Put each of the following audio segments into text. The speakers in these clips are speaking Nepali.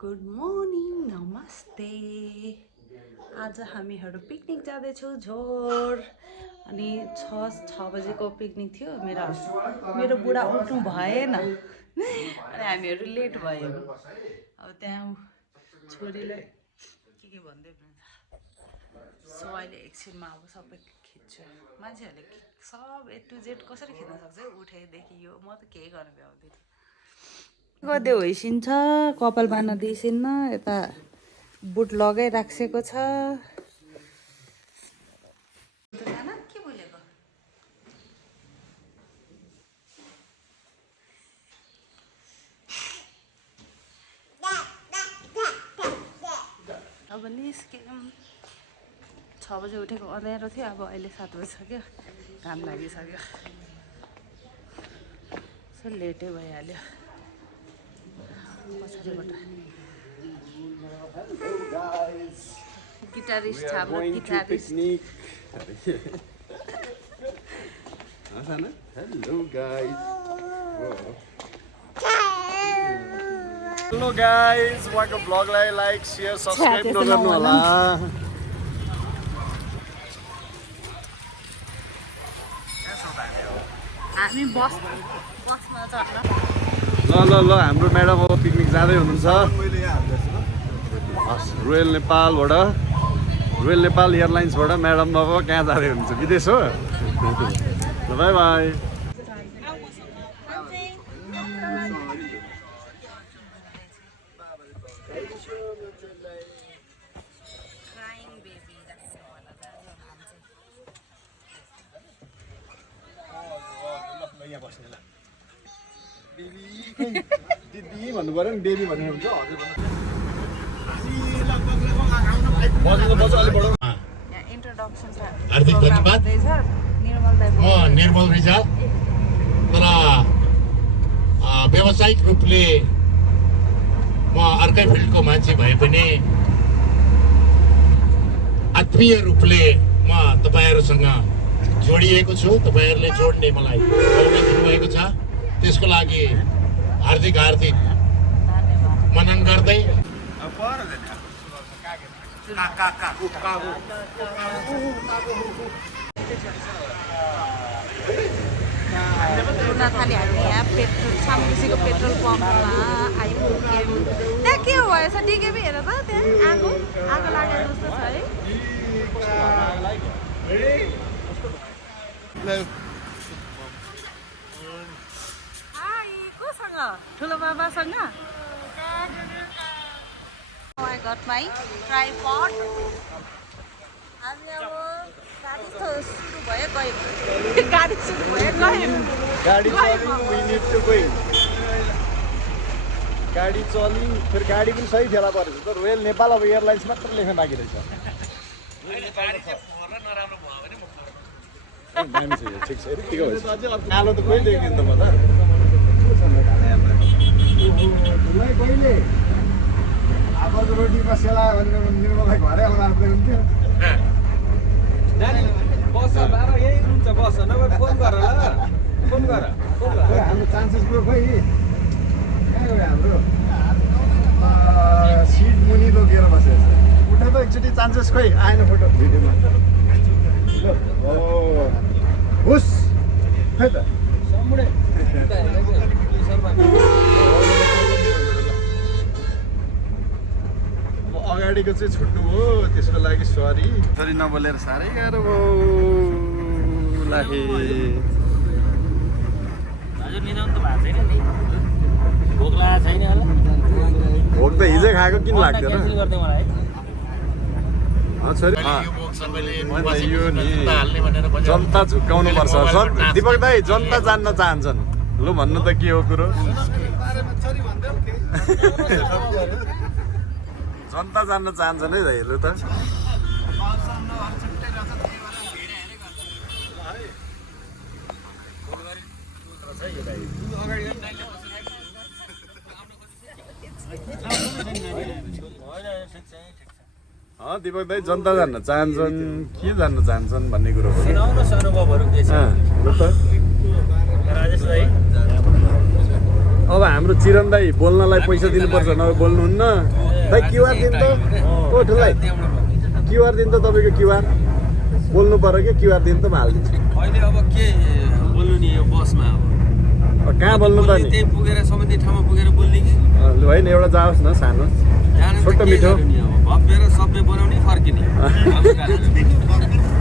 गुड मर्निङ नमस्ते। आज हामीहरू पिकनिक जाँदैछौँ झोर। अनि 6 बजेको पिकनिक थियो। मेरो बुढा उठ्नु भएन अनि हामीहरू लेट भयौँ। अब त्यहाँ छोरीलाई के भन्दै सो अहिले एकछिनमा अब सबै खिच्छु। मान्छेहरूले सब A to Z कसरी खिच्न सक्छ उठेदेखि यो म त केही गर्न भ्याउँदिनँ। गदे होइसिन्छ कपाल बाँध्न दिइसिन्न यता बुट लगाइराखेको छ। के बोलेको अब निस्क्यौँ। 6 बजे उठेको अँध्यारो थियो। अब अहिले 7 बजिसक्यो। घाम लागिसक्यो। सो लेटै भइहाल्यो। पछाडिबाट गिटारिस्ट हाम्रो गिटारिस्ट हेलो गाइस, उहाँको ब्लगलाई लाइक शेयर सब्सक्राइब नगर्नु होला। हामी बसमा चढ्न। ल हाम्रो म्याडम अब पिकनिक जाँदै हुनुहुन्छ रोयल नेपाल एयरलाइन्सबाट। म्याडम अब कहाँ जाँदै हुनुहुन्छ? विदेश हो। ल बाई बाई। दिदी भन्नु पर्यो नि, बेबी भन्ने हुन्छ। हार्दिक धन्यवाद। म निर्मल रिजाल। तर व्यावसायिक रूपले म अर्कै फिल्डको मान्छे भए पनि आत्मीय रूपले म तपाईँहरूसँग जोडिएको छु। तपाईँहरूले जोड्ने मलाई मौका दिनुभएको छ, त्यसको लागि हार्दिक मनन गर्दै खाली हामी यहाँ सामुसीको पेट्रोल पम्पमा आइपुग्यौँ। त्यहाँ के हो भएछ डिकेबी हेर त, त्यहाँ आगो लागेको जस्तो छ है। कोसँग? ठुलो बाबासँग। I got my tripod. हामी अब गाडी सुरु भयो गयौँ। गाडी सुरु भयो गयौँ। गाडी चल्यौँ। फेरि गाडी पनि सही फेला परेछ त। रोयल नेपाल अब एयरलाइन्स मात्र लेख्न बाँकी रहेछ। ठिक छ, ठिक भएछ। आलो त कोही देख्दिनँ त म त। कहिले आगोको रोटी बसेला भनेर निर्मललाई घरै आउनु हुन्थ्यो। बस बाबा यही हुन्छ, बस नभए फोन गर ल, फोन गर। हाम्रो चान्सेस गयो खोइ कहाँ गयो हाम्रो सिट मुनि लगेर बसेको छ। उठा त एकचोटि चान्सेस खोइ आएन फोटो भिडियोमा। होस् खै त अगाडिको चाहिँ छुट्नु हो, त्यसको लागि सरी। सरी नबोलेर साह्रै गाह्रो भयो। हजुर निदाउनु त भएको छैन नि, भोक लागेको छैन होला। भोक त हिजै खाएको किन लाग्दैन? क्यान्सल गरिदिए मलाई। यो नि जनता झुक्काउनु पर्छ। दिपक दाई, जनता जान्न चाहन्छन्। लु भन्नु त के हो कुरो? जनता जान्न चाहन्छन् है हेर्नु त। दिपक दाई, जनता जान्न चाहन्छन् के जान्न चाहन्छन् भन्ने कुरो हो। सुनाउनुहोस् अनुभवहरू के छ? ल त राजेश दाई अब हाम्रो चिरन दाई बोल्नलाई पैसा दिनुपर्छ नभए बोल्नुहुन्न दाइ क्युआर दिनु त ओ ठुलै क्युआर दिनु त तपाईँको क्युआर बोल्नु पर्यो कि क्युआर दिनु त म हालिदिन्छु अहिले अब के बोल्नु नि यो बसमा अब कहाँ बोल्नु त नि त्यही पुगेर सम्बन्धित ठाउँमा पुगेर बोल्ने कि होइन एउटा जाओस् न सानो जानु त छोटो के मिठो गर्नु नि अब भव्य र सभ्य बनाउने फर्किने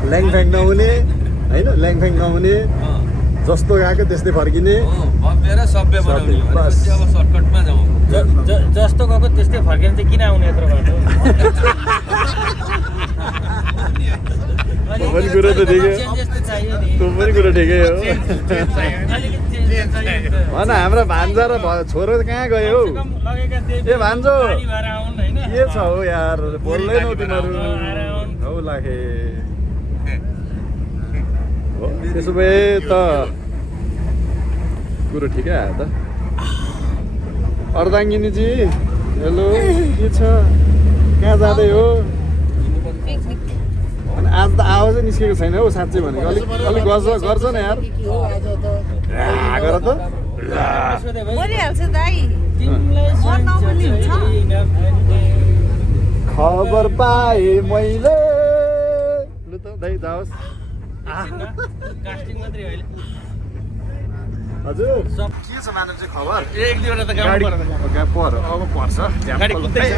ल्याङफ्याङ नहुने होइन ल्याङफ्याङ नहुने जस्तो गएको त्यस्तै फर्किने भव्य र सभ्य बनाउने बस। भनेपछि अब सर्टकटमा जाउँ जस्तो गएको त्यस्तै फर्केर चाहिँ किन आउने यत्रो बाटो त्यो पनि कुरो त ठिकै चेन्जेस त चाहियो नि त्यो पनि कुरो ठिकै हो अलिकति चेन्जेस चाहियो नि त। भन हाम्रा भान्जा र छोरो कहाँ गयो हौ कम लगेका त्यही ए भान्जो गाडी भएर आउन् होइन के छ हौ यार बोल्दैनौ तिमीहरू आएर आउन्। हौ लाखे हो त्यसो भए त कुरो ठिकै आयो त अर्दाङ्गिनीजी हेलो के छ कहाँ जाँदै हो अनि आज त आवाजै निस्केको छैन हौ साँच्चै भनेको अलिक अलिक गर्छ न यार गर त बोलिहाल्छु दाइ तिमीलाई नबोल्ने हुन्छ? खबर पाएँ मैले लु त दाइ जाओस् कास्टिङ मात्रै होइन हजुर के छ मानवजी खबर एक दुईवटा त गाउँ गाडी पर अब पर्छ गाडी कुद्दैछ।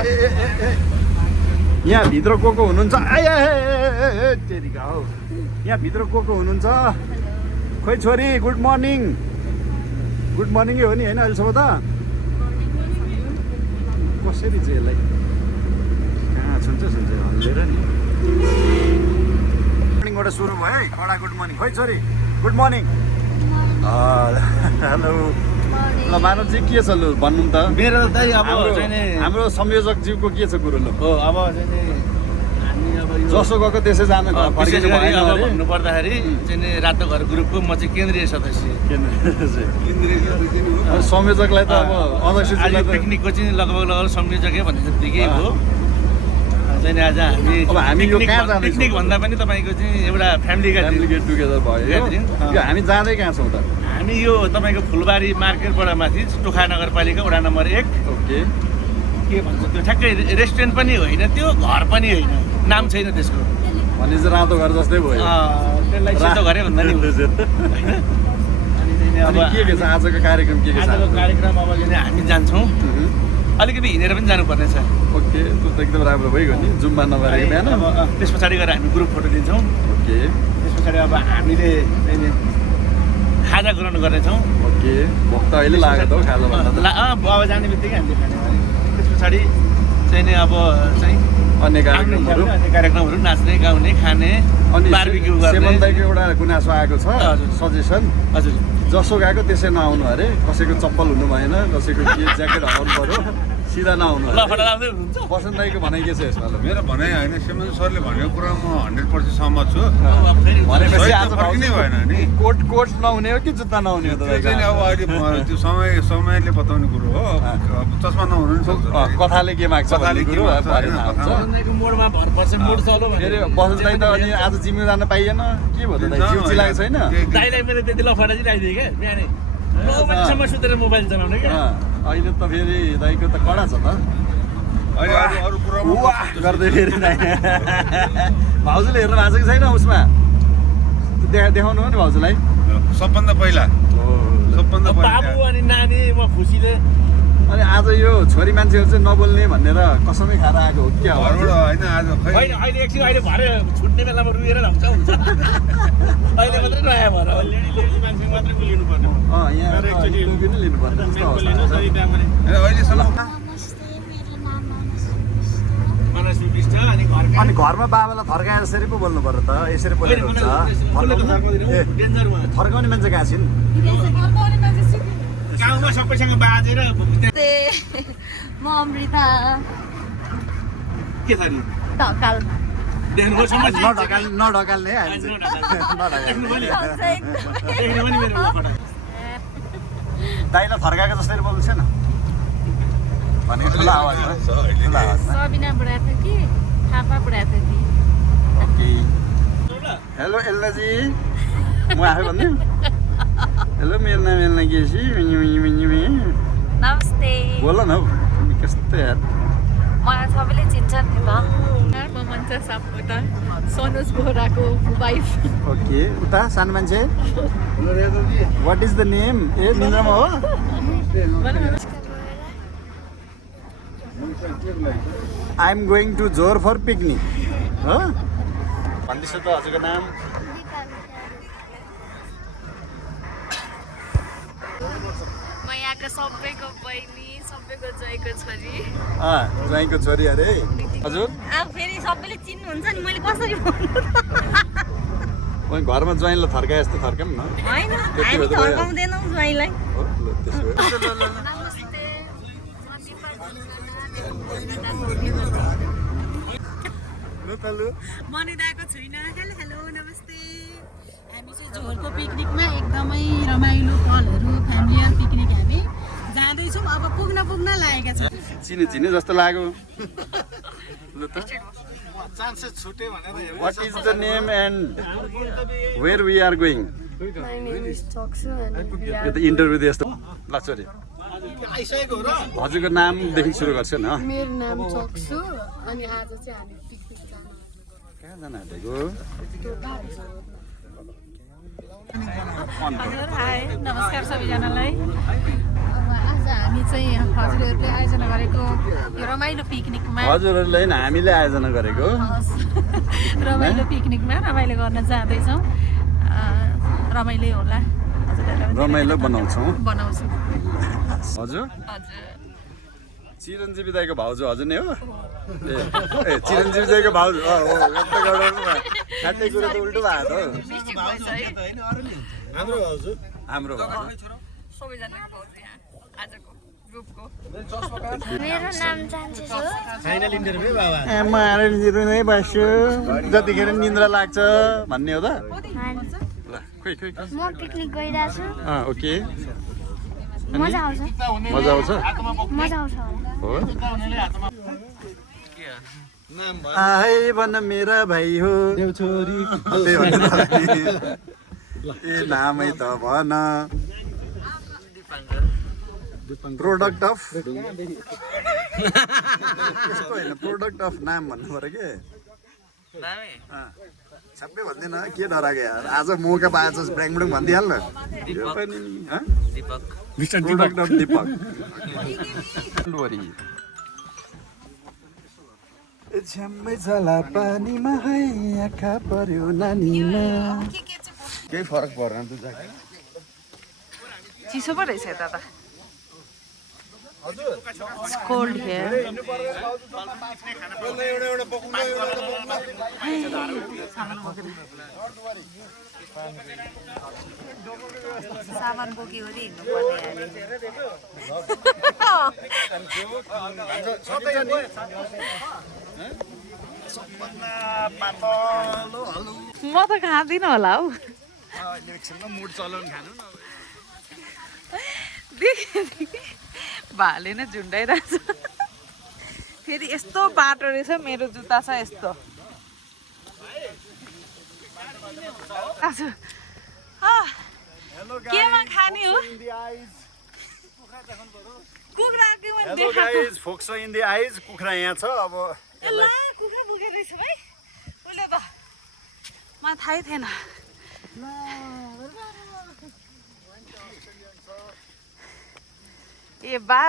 यहाँ भित्र को हुनुहुन्छ तेरिका हौ यहाँ भित्र को हुनुहुन्छ खोइ छोरी गुड मर्निङ नै हो नि होइन अहिलेसम्म त कसरी चाहिँ यसलाई कहाँ सुन्छ हल्लेर नि मर्निङबाट सुरु भयो है कडा गुड मर्निङ खोइ छोरी गुड मर्निङ हेलो ल मानवजी के छ लु भन्नु त मेरो चाहिँ अब चाहिँ नि हाम्रो संयोजकज्यूको के छ कुरो लु हो अब चाहिँ नि हामी अब यो जसो गएको त्यसै जानु घर विशेष फर्किनु गरी भएन अब अरे भन्नु पर्दाखेरि चाहिँ नि रातो घर ग्रुपको म चाहिँ केन्द्रीय सदस्य अनि संयोजकलाई त अब आज अध्यक्षजीलाई त पिकनिकको चाहिँ लगभग संयोजकै भन्ने जत्तिकै हो चाहिँ नि आज हामी अब हामी यो कहाँ जाँदैछौँ? पिकनिक भन्दा पनि तपाईँको चाहिँ एउटा फ्यामिलीका फ्यामिली गेट टुगेदर भयो ग्यादरिङ। यो हामी जाँदै कहाँ छौँ त हामी यो तपाईँको फुलबारी मार्केटबाट माथि टोखा नगरपालिका वडा नम्बर 1 ओके के भन्छ त्यो ठ्याक्कै रेस्टुरेन्ट पनि होइन त्यो घर पनि होइन नाम छैन त्यसको भने चाहिँ रातो घर जस्तै भयो त्यसलाई सेतो घरै भन्दा नि हुन्छ होइन अनि चाहिँ नि अब अनि के छ आजको कार्यक्रम के छ आजको कार्यक्रम अब चाहिँ नि हामी जान्छौँ अलिकति हिँडेर पनि जानुपर्ने छ ओके त्यो त एकदम राम्रो भइगयो नि जुम्बा नगरेको बिहान अब त्यस पछाडि गएर हामी ग्रुप फोटो दिन्छौँ ओके त्यस पछाडि अब हामीले चाहिँ नि खाजा ग्रहण गर्नेछौँ ओके भोक त अहिले लाग्यो त हौ खाजा भन्दा त अब जाने बित्तिकै हामीले खाने त्यस पछाडि चाहिँ नि अब चाहिँ अन्य आउने कार्यक्रमहरू अन्य कार्यक्रमहरू नाच्ने गाउने खाने अनि बारबिक्यू सेमन गर्ने दाइको एउटा गुनासो आएको छ हजुर। सजेसन हजुर जसो गएको त्यसै नआउनु अरे कसैको चप्पल हुनु भएन कसैको के ज्याकेट हराउनु पर्यो सिधा नआउनु अरे। लफडा लाउँदै हुनुहुन्छ बसन्त दाइको भनाइ के छ यसमा ल? मेरो भनाइ होइन सिमन सरले भनेको कुरा म 100% सहमत छु अब फेरि भनेपछि सही त आज फर्किनै भएन नि कोट नहुने हो कि जुत्ता नहुने हो त्यो तपाईँको? चाहिँ अब अहिले त्यो समयले बताउने कुरो हो अब चस्मा नहुनु नि सक्छ कथाले के माग्छ भन्ने कथाले के कुरो माग्छ, भरे होइन, थाहा कथा। हुन्छ। बसन्तको मोडमा भर पर्छ मोड चलो फेरि बसन्त दाइ त अनि आज जिम्मे जान पाइएन के भयो त दाइ जिउ चिलाएको छैन दाइलाई मैले त्यति लफडा चाहिँ राखिदिएँ क्या बिहानै 9 बजीसम्म सुतेर मोबाइल चलाउने क्या अहिले त फेरि दाइको त कडा छ त अहिले अरू कुरामा वाह गर्दै फेरि दाइ भाउजूले हेर्नु भएको छ कि छैन उसमा देखाउनु हो नि भाउजूलाई सबभन्दा पहिला सबभन्दा अब पहिला बाबु अनि नानी म खुसीले अनि आज यो छोरी मान्छेहरू चाहिँ नबोल्ने भनेर कसमै खाएर आएको हो क्या हो घरबाट होइन आज खै होइन अहिले एकछिन अहिले भरे छुट्ने बेलामा रुएर हुन्छ अहिले मात्रै नयाँ भएर मान्छे मात्रै बोलिनु पर्ने यहाँ इन्टरभ्यू नै लिनुपर्ने जस्तो अवस्था छ। होइन, अहिलेसम्म मनोज विष्ट अनि घरका अनि घरमा बाबालाई थर्काए जसरी पो बोल्नु पर्यो त यसरी बोलेको हुन्छ ए डेन्जर उहाँ थर्काउने मान्छे कहाँ छिन् गाउँमा सबैसँग बाजेर म अमृता के छ नि ढकाल देख्नुभयो समस्या नढकाल्ने हामी चाहिँ। देख्नु पनि मेरो लफडा दाइलाई थर्काएको जसरी बोल्नु छैन भनेको ठुलो आवाजमा ठुलो आवाजमा सबिना बुढा थियो कि थापा बुढा थियो कि ओके हेलो एल्लाजी म आफै भन्नु हेलो मेलना केसी नमस्ते बोल न हौ तिमी कस्तो यार मलाई सबैले चिन्छन् नि त म मञ्च सापकोटा सनोज बोहराको वाइफ ओके उता सानो मान्छे वाट इज द नेम ए निन्द्रामा हो आई एम गोइङ टु जोर फर पिकनिक हो भन्दैछु त हजुरको नाम म यहाँको सबैको बहिनी सबैको जयको छोरी ज्वाइँको छोरी अरे हजुर अब फेरि सबैले चिन्नुहुन्छ नि मैले कसरी भन्नु घरमा ज्वाइँलाई थर्काए जस्तो थर्काऊँ न होइन त्यति हामी भए त भइहाल्यो। थर्काउँदैनौँ ज्वाइँलाई हो, ल, त्यसो भए। नमस्ते लु त लु मनिदाको छुइनँ हेलो हेलो नमस्ते हामी चाहिँ झोरको पिकनिकमा एकदमै रमाइलो पलहरू फ्यामिलियल पिकनिक हामी जाँदैछौँ अब पुग्न लागेका छौँ चिने चिने जस्तो लाग्यो लु त what is the name and where we are going My name is Choksu and we यो are त इन्टरभ्यू दिए जस्तो ल छोरी हजुरको नामदेखि सुरु गर्छु न मेरो नाम चक्सु अनि आज चाहिँ हामी पिकनिक जानु कहाँ जान आँटेको हजुर हाई नमस्कार सबैजनालाई अब आज हामी चाहिँ हजुरहरूले आयोजना गरेको यो रमाइलो पिकनिकमा हजुरहरूले होइन हामीले आयोजना गरेको रमाइलो पिकनिकमा रमाइलो गर्न जाँदैछौँ रमाइलो होला रमाइलो बनाउँछौँ बनाउँछौँ हजुर हजुर चिरञ्जीवी दाईको भाउजू हजुर नै हो ए चिरञ्जीवी दाईको भाउजू हो यस्तो गराउनु खाँदै कुरो त उल्टो भएको त मिस्टेक भएछ है हाम्रो भाउजू सबैजनाको भाउजू यहाँ आजको ग्रुपको मेरो नाम चान्सेस हो नै बस्छु जतिखेर निन्द्रा लाग्छ भन्ने हो त ल खोइ खोइ खोइ म पिकनिक गइरहेको छु ओके मजा आउँछ मजा आउँछ मजा आउँछ होला हो आए भन मेरा भाइ हो छोरी ए नामै त भन प्रोडक्ट अफ यस्तो होइन प्रोडक्ट अफ नाम भन्नु पऱ्यो के सबै भन्दैन के डराएको यार आज मौका पाएछ ब्याङबुङ भनिदिइहाल न यो पनि प्रोडक्ट अफ दिपक झ्याम्मै झला पानीमा है आँखा पर्यो नानीमा केही फरक पर्दैन त ज्याकेट चिसो पो रहेछ यता त It's cold here. सामान बोक्यो अरे हिँड्नु पर्ने म त खाँदिनँ होला हौ भाले नै झुन्डाइरहेछ फेरि यस्तो बाटो रहेछ मेरो जुत्ता छ यस्तो केमा खाने हो फोक्सो इन द आइज कुखुरा यहाँ छ अब कुखुरा बोकेको रहेछ भाइ उसले त मलाई थाहै थिएन ए बा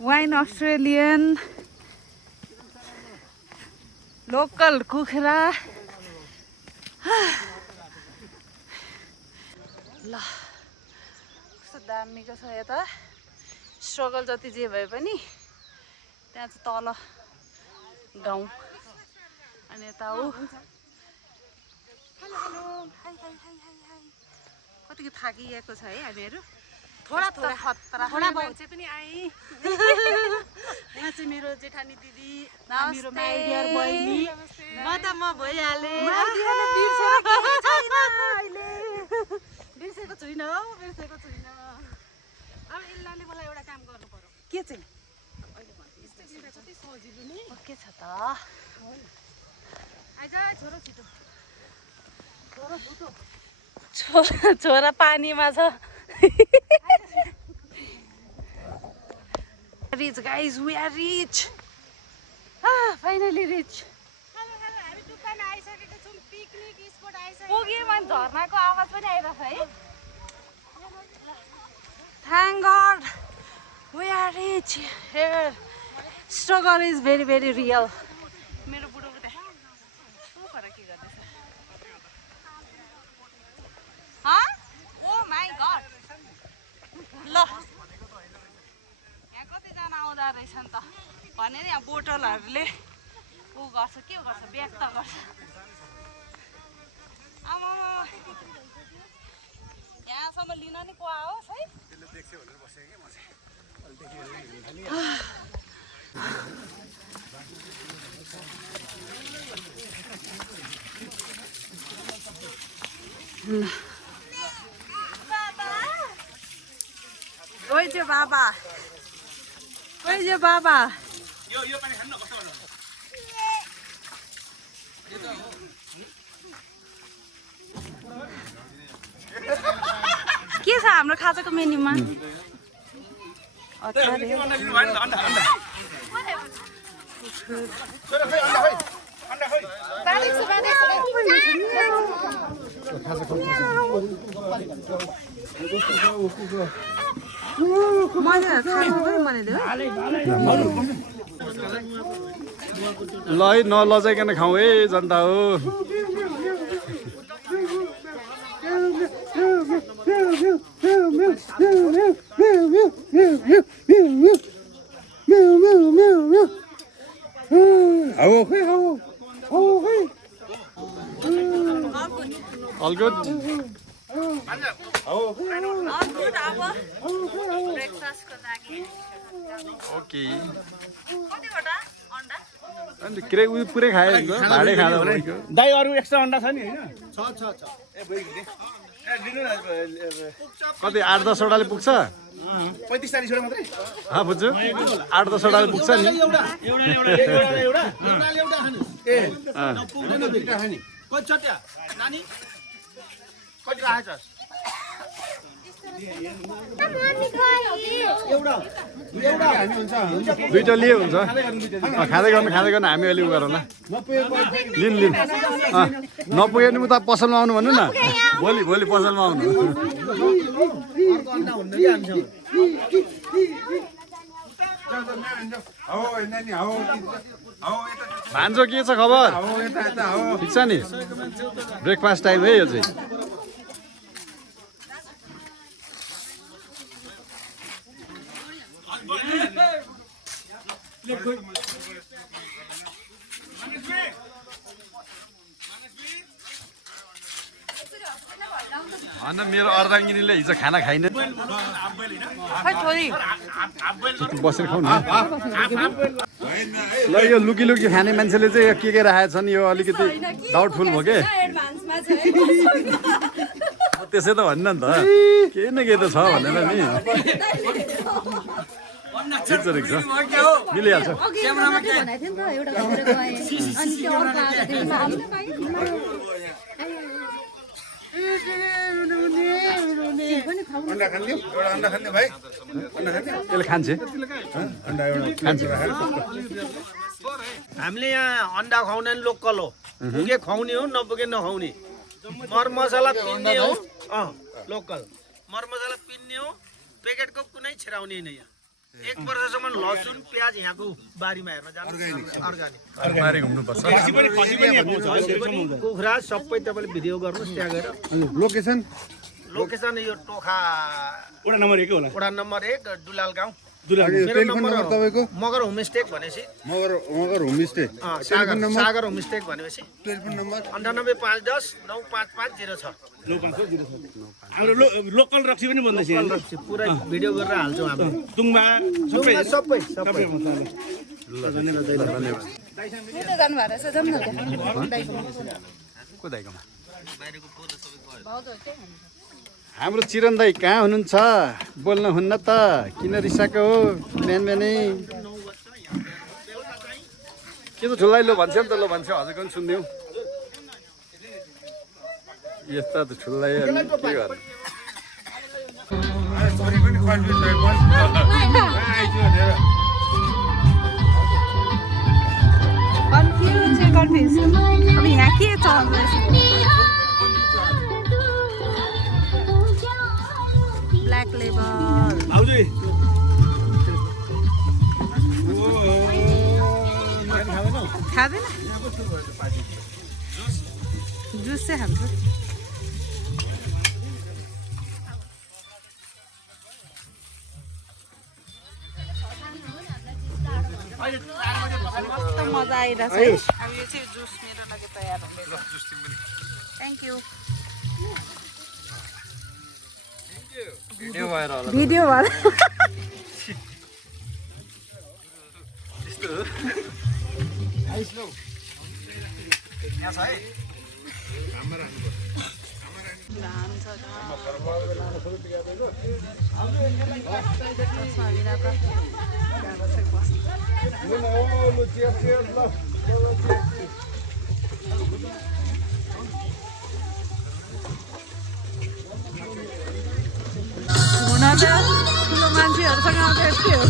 वाइन अस्ट्रेलियन लोकल कुखुरा ल कस्तो दामीको छ यता स्ट्रगल जति जे भए पनि त्यहाँ चाहिँ तल गाउँ अनि यता ऊ कतिको थाकिएको छ है हामीहरू थोडा मान्छे पनि आए यहाँ चाहिँ मेरो जेठानी दिदी मेरो माइडियर बहिनी म भइहालेँ बिर्सेको छुइनँ हौ बिर्सेको छुइनँ अब यसलाई मलाई एउटा काम गर्नु पर्यो के चाहिँ अहिले भन्छु कति सजिलो नै के छ त आइज छोरो छिटो छोरा पानीमा छ rich, guys. We are rich. Finally rich. पुग्यौँ अनि झर्नाको आवाज पनि आइरहेछ है. Thank God we are rich here. Struggle is very, very real. मेरो बुढोको त्यहाँ के गर्दैछ? Oh my God. ल यहाँ कतिजना आउँदा रहेछ नि त भने नि यहाँ बोटलहरूले ऊ गर्छ के गर्छ व्यक्त गर्छ. आमा यहाँसम्म लिन नि को आओस् है. Where's your Baba? Where's your Baba? यो पानी खानु न कस्तो गर्नु के छ हाम्रो खाजाको मेन्युमा? अचार अन्डा लिनु भएन अन्डा अन्डा छोरा खै अन्डा खै अन्डा खै मैले खानु पनि बनाइदियो. ल है नलजाइकन खाउँ है जनता हो. All good? ब्रेकफास्टको लागि. Okay. कतिवटा अन्डा? अनि उयो पुरै खायो नि त भाडै खाँदा भनेको. दाइ अरू एक्स्ट्रा अन्डा छ नि हैन छ ए भइगयो ए लिनु न कति 8-10 वटाले पुग्छ? 35-40 छोरा मात्रै बुझ्छु 8-10 वटाले पुग्छ नि. एउटा खानु ए पुग्दैन दुईटा खानी कति छट्या नानी कति राखेछ दुईटा लिए हुन्छ. खाँदै गर्नु हामी अलि उ गरौँ ल. लिन नपुग्यो भने उता पसलमा आउनु भन्नु न. भोलि पसलमा आउनु. भान्जो के छ खबर? ठिक छ नि. ब्रेकफास्ट टाइम है यो चाहिँ. होइन मेरो अर्धाङ्गिनीले हिजो खाना खाइन. बसेर खाउ न. ल यो लुकी खाने मान्छेले चाहिँ के राखेको छ नि यो अलिकति डाउटफुल भयो के. त्यसै त भन्न नि त केही न केही त छ भनेर नि. ठिक छ मिलिहाल्छ. यसले खान्छ. हामीले यहाँ अन्डा खुवाउने लोकल हो. पुगे खुवाउने हो नपुगे नखुवाउने. मरमसला पिन्ने हो लोकल. मरमसला पिन्ने हो. प्याकेटको कुनै छिराउने होइन. यहाँ 1 वर्षसम्म लसुन प्याज यहाँको बारीमा हेर्न जानु. अर्ग्यानिक कुखुरा सबै तपाईँले भिडियो गर्नुहोस् त्यहाँ गएर. लोकेसन यो टोखा वडा नम्बर 1 होला. वडा नम्बर 1 दुलाल गाउँ. मेरो नम्बर तपाईको मगर होमस्टे भनेपछि मगर होमस्टे सागर होमस्टे भनेपछि टेलिफोन नम्बर 9851095506. हाम्रो लोकल रक्सी पनि भन्दैछ. पुरै भिडियो गरेर हाल्छौँ हामी. तुङमा सबै धन्यवाद. हाम्रो चिरन दाई कहाँ हुनुहुन्छ? बोल्नु हुन्न त किन रिसाएको हो बिहानै? के त ठुलै लो भन्छ नि त. लो भन्छ हजुरको पनि सुनिदिउँ. यस्ता त ठुलै के गर्नु. थिङ्स अब यहाँ के चलाउँदैछ ब्ल्याक लेबल आउँछु है। खाँदैन जुस चाहिँ खान्छु मस्त मजा आइरहेछ है अब यो चाहिँ जुस मेरो लागि तयार हुँदैछ थ्याङ्क यू भिडियो भएर हुन त ठुलो मान्छेहरूसँग आउँदा यस्तै हो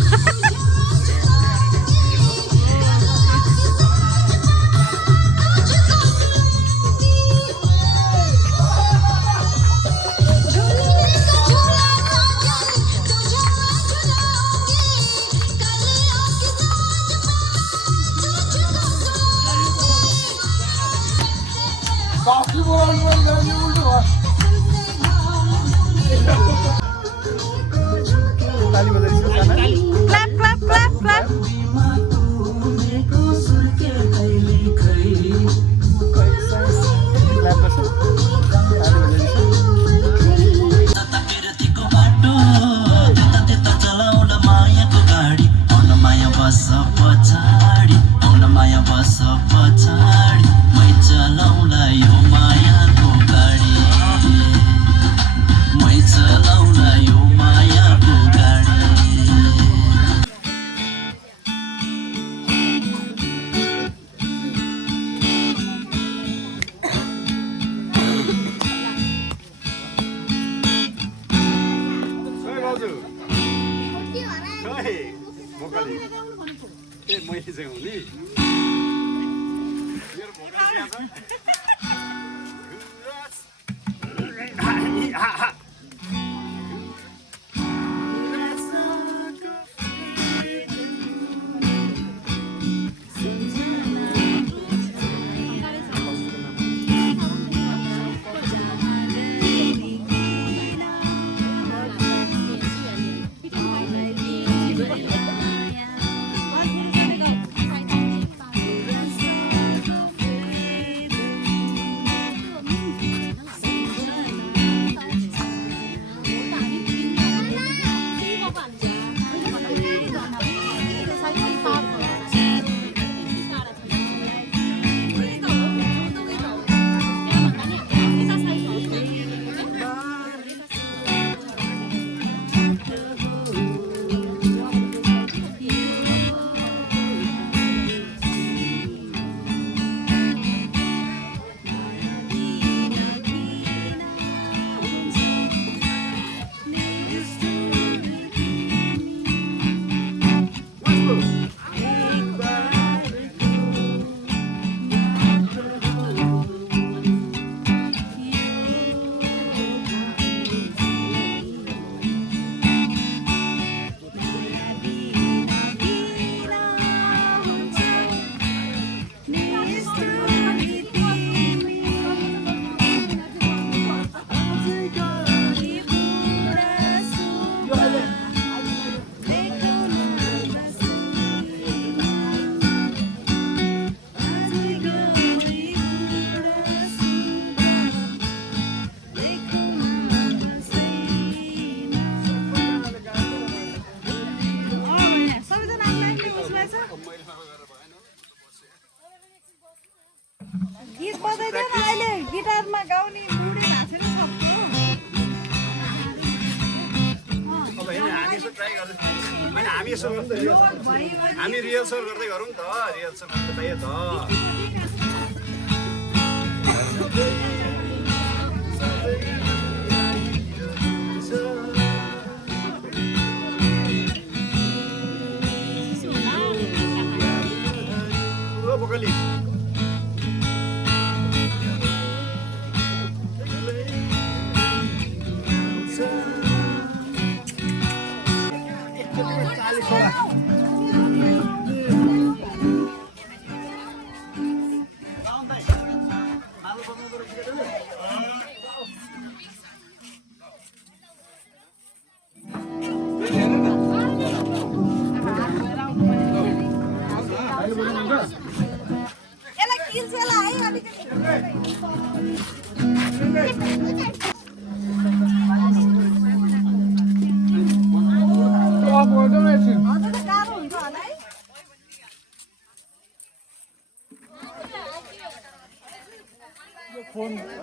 क्ल्याप क्ल्याप क्ल्याप क्ल्याप मैले चाहिँ हुने गीत बजाइदियो न अहिले गिटारमा गाउने बुढी नाच्नु सक्यो हामी रिहर्सल गर्दै गरौँ त रिहर्सल गर्दै त हजुर त गाह्रो हुन्छ होला है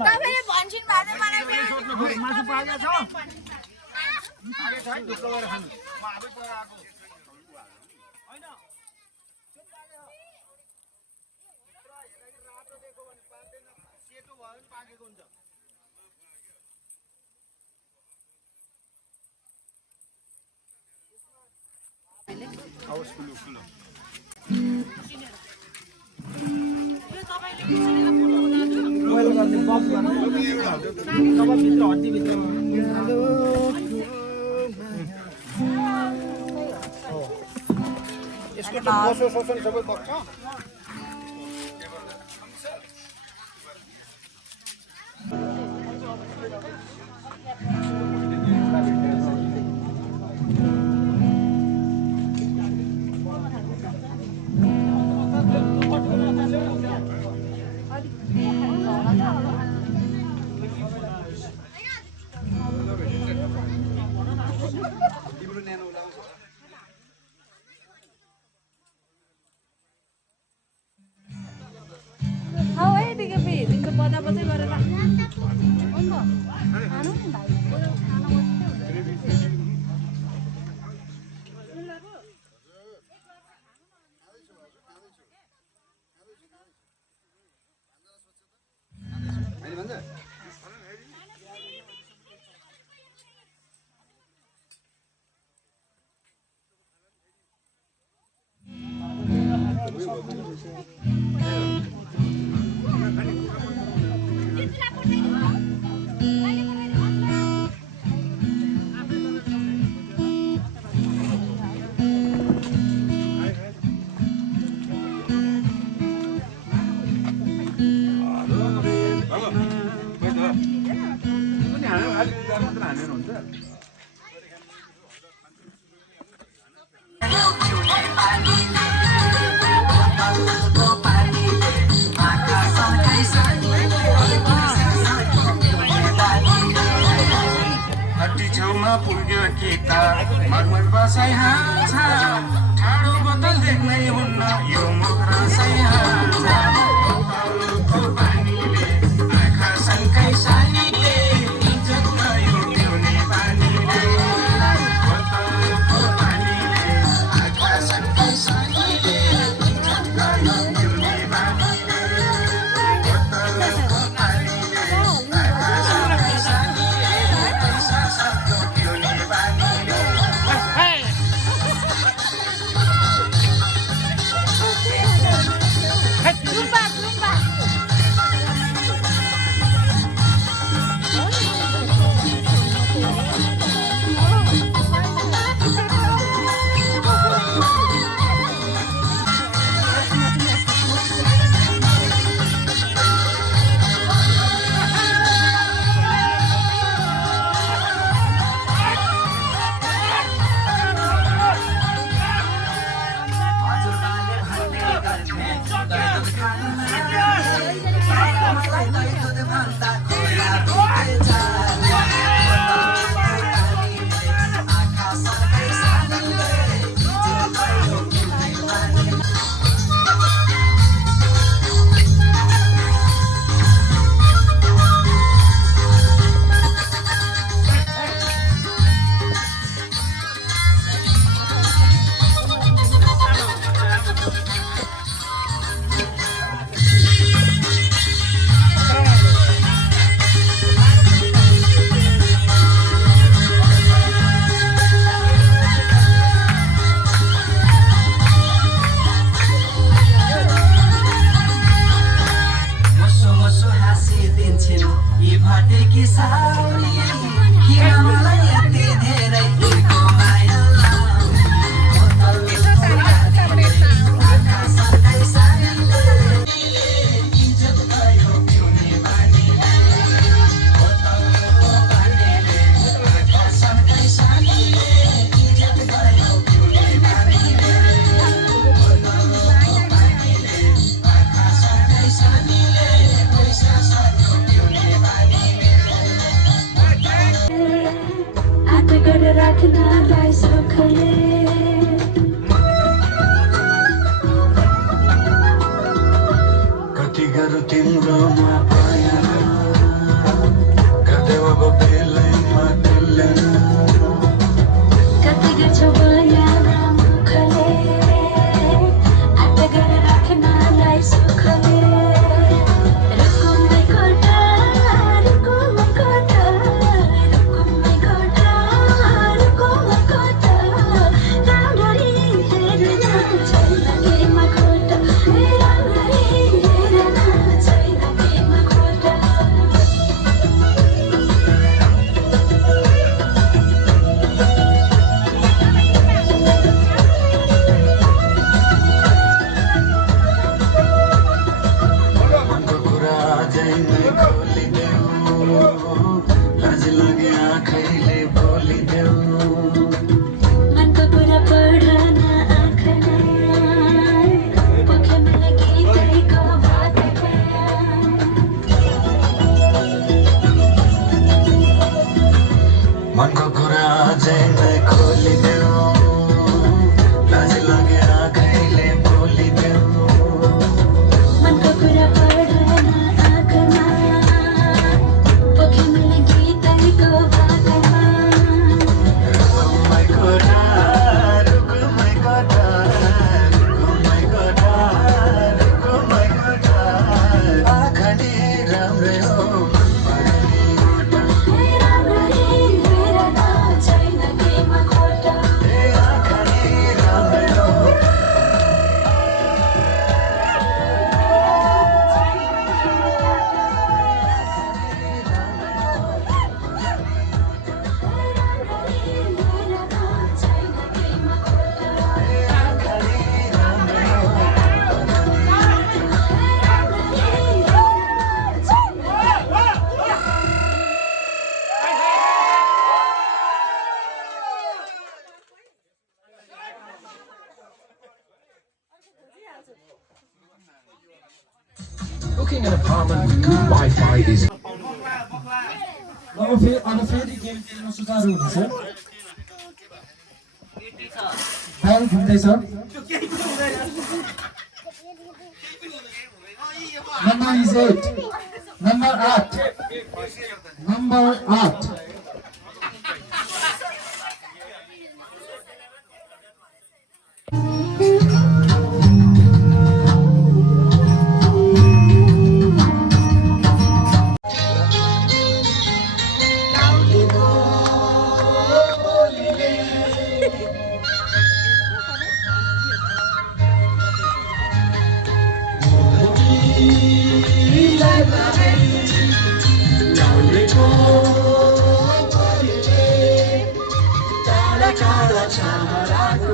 तपाईँले भन्छन् भने मलाई मासु पाकेको छ पाकेको छ है ढुक्क गरेर खानु म आफै पर आएको हैन रातो देख्यो भने पाक्दैन सेतो भयो भने पाकेको हुन्छ हवस् ठुलो ठुलो मैले गर्ने बक्स गर्नु सबै भित्र हड्डी भित्र यसको त बसो सोसन सबै बक्छ खाऊ है दिके दिनको बजा बजै गरेर खानु नि भाइ छेउमा पुग्यो केटा मर्मर बसाइ हाल्छ ठाडो बोतल देख्नै हुन्न यो मुख रसाइ हाल्छ बोतलको पानीले आँखा सन्काइ सानीले इज्जत गयो पिउने पानीले बोतलको पानीले आँखा सन्काइ सानीले इज्जत गयो पिउने पानीले बोतलको पानीले आँखा सन्काइ सानीले पैसा सक्यो पिउने पानीले नै खोलिदेऊ लाज लागे आँखैले बोलिदेऊ मनको कुरा पढ्न आँखामा पोखेमा गीतैको बाटोमा मनको कुरा अझै नै खोलिदेऊ लाज लागे आँखैले बोलिदेऊ मनको कुरा पढ्न आँखामा पोखेमा गीतैको बाटोमा रुकुमै कोठा रुकुमै कोठा रुकुमै कोठा रुकुमै कोठा आँखाले राम्रै हो राम्ररी हेर न छैन केमा खोटा आँखाले राम्रै हो Booking an apartment with good Wi-Fi is अब फेरि गेम खेल्न सुचारू हुनेछ बल घुम्दैछ नम्बर इज 8 नम्बर 8 नम्बर 8 टाढा टाढा छाराको